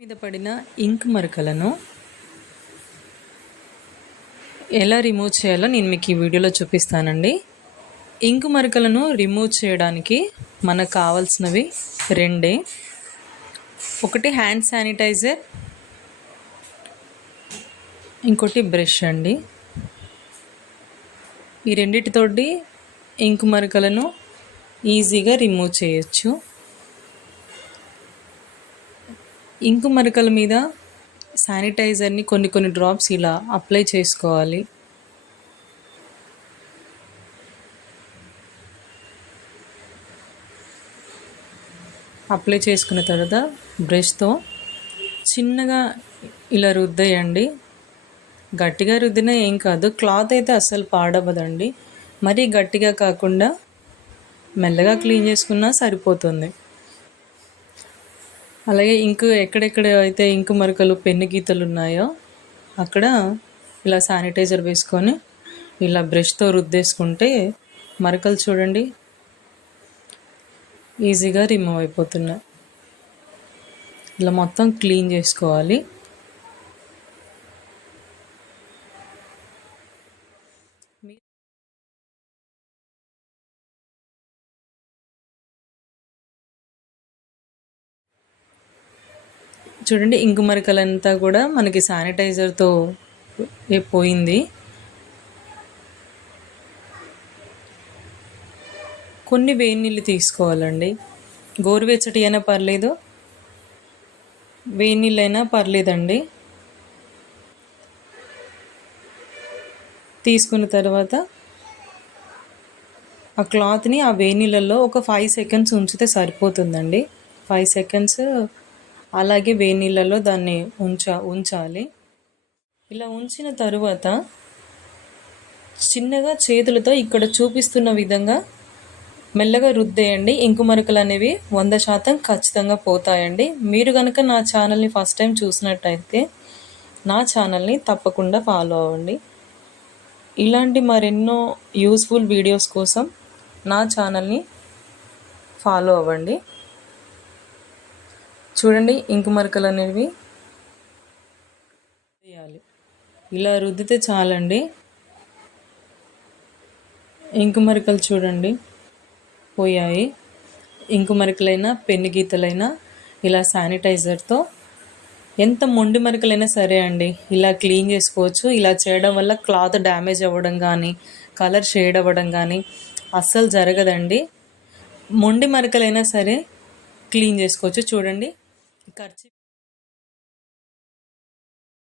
మీద పడిన ఇంక్ మరకలను ఎలా రిమూవ్ చేయాలో నేను మీకు ఈ వీడియోలో చూపిస్తానండి. ఇంక్ మరకలను రిమూవ్ చేయడానికి మనకు కావాల్సినవి రెండే. ఒకటి హ్యాండ్ శానిటైజర్ ఇంకోటి బ్రష్ అండి. ఈ రెండిటితోటి ఇంక్ మరకలను ఈజీగా రిమూవ్ చేయొచ్చు. ఇంకు మరకల మీద శానిటైజర్ని కొన్ని కొన్ని డ్రాప్స్ ఇలా అప్లై చేసుకోవాలి. అప్లై చేసుకున్న తర్వాత బ్రష్తో చిన్నగా ఇలా రుద్దేయండి. గట్టిగా రుద్దినా ఏం కాదు క్లాత్ అయితే అస్సలు పాడవదండి. మరీ గట్టిగా కాకుండా మెల్లగా క్లీన్ చేసుకున్నా సరిపోతుంది. అలాగే ఇంకు ఎక్కడెక్కడ అయితే ఇంకు మరకలు పెన్ను గీతలు ఉన్నాయో అక్కడ ఇలా శానిటైజర్ వేసుకొని ఇలా బ్రష్తో రుద్దేసుకుంటే మరకలు చూడండి. ఈజీగా రిమూవ్ అయిపోతున్నాయి. ఇలా మొత్తం క్లీన్ చేసుకోవాలి. చూడండి ఇంకు మరకలంతా కూడా మనకి శానిటైజర్తో పోయింది. కొన్ని వేడి నీళ్ళు తీసుకోవాలండి. గోరువెచ్చటి అయినా పర్లేదు. వేడి నీళ్ళైనా పర్లేదండి. తీసుకున్న తర్వాత ఆ క్లాత్ని ఆ వేడి నీళ్ళల్లో ఒక ఫైవ్ సెకండ్స్ ఉంచితే సరిపోతుందండి. ఫైవ్ సెకండ్స్ అలాగే వేడి నీళ్ళలో దాన్ని ఉంచ ఉంచాలి. ఇలా ఉంచిన తరువాత చిన్నగా చేతులతో ఇక్కడ చూపిస్తున్న విధంగా మెల్లగా రుద్దేయండి. ఇంకుమరకలు అనేవి వంద శాతం ఖచ్చితంగా పోతాయండి. మీరు కనుక నా ఛానల్ని ఫస్ట్ టైం చూసినట్టయితే నా ఛానల్ని తప్పకుండా ఫాలో అవ్వండి. ఇలాంటి మరెన్నో యూస్ఫుల్ వీడియోస్ కోసం నా ఛానల్ని ఫాలో అవ్వండి. చూడండి ఇంకు మరకలు అనేవి. వేయాలి ఇలా రుద్దితే చాలండి. ఇంకు మరకలు చూడండి. పోయాయి. ఇంకు మరకలైనా పెన్ను గీతలైనా ఇలా శానిటైజర్తో. ఎంత మొండి మరకలైనా సరే అండి ఇలా క్లీన్ చేసుకోవచ్చు. ఇలా చేయడం వల్ల క్లాత్ డ్యామేజ్ అవ్వడం కానీ కలర్ షేడ్ అవ్వడం కానీ అస్సలు జరగదండి. మొండి మరకలైనా సరే క్లీన్ చేసుకోవచ్చు. చూడండి. करते